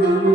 నేనే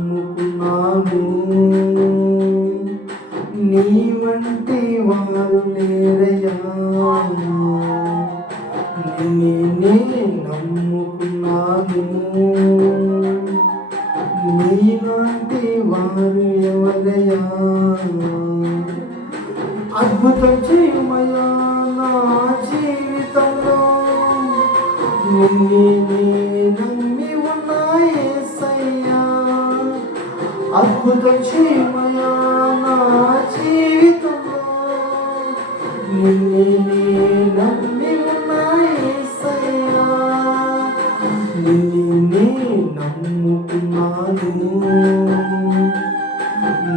నేనే నమ్ముకున్నాను. నీలాంటి వారు ఎవరయ్యా? అద్భుతం చేయమయా నా జీవితంలో. నిన్నే నమ్మి ఉన్నాయే సయ్యా అద్భుతం చేయ నమ్ముకున్నాను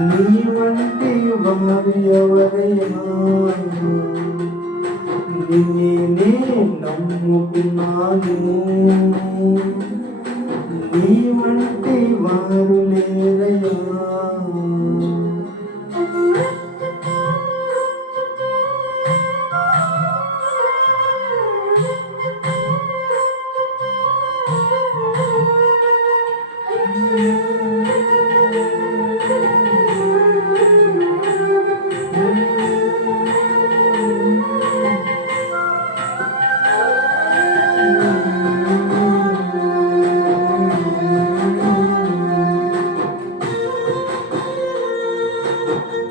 నీ వంటి వారు ఎవరైనా నిన్నే నమ్ముకున్నాను. నీ వంటి వారు లేరయ్యా. me.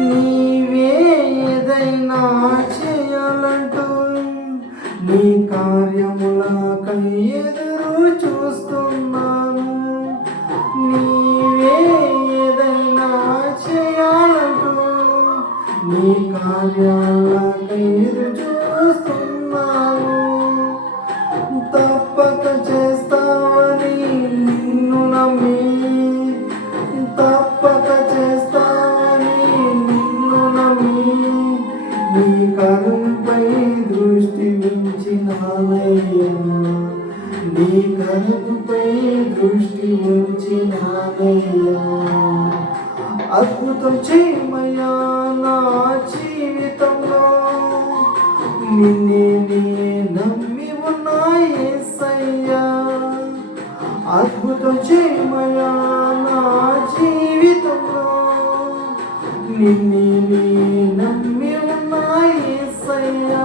Mm -hmm. ఉంచినానయ్యా నీ కరుపై దృష్టి ఉంచినానయ్యా అద్భుతం చేయమయ్యా నా జీవితంలో నిన్నే నే నమ్మి ఉన్నాయేసయ్యా అద్భుతం చేయమయ్యా నా జీవితంలో నిన్నే నే నమ్మి ఉన్నాయేసయ్యా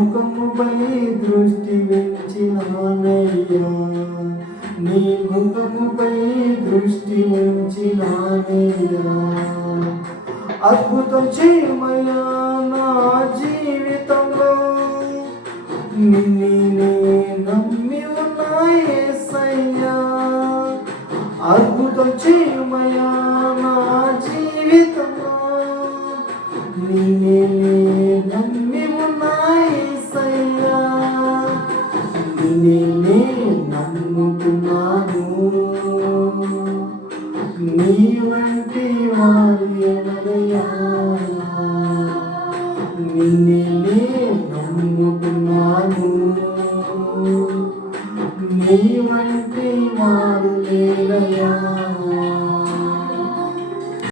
ముఖముపై దృష్టి ఉంచినానయ్యా. నీ ముఖముపై దృష్టి ఉంచినానయ్యా. అద్భుతం చేయమయ్యా నా జీవితంలో. నిన్నే నిన్నే నమ్ముతున్నాను నీ వంటి వారి ఎవరయ్యా నిన్నే నమ్ముతున్నాను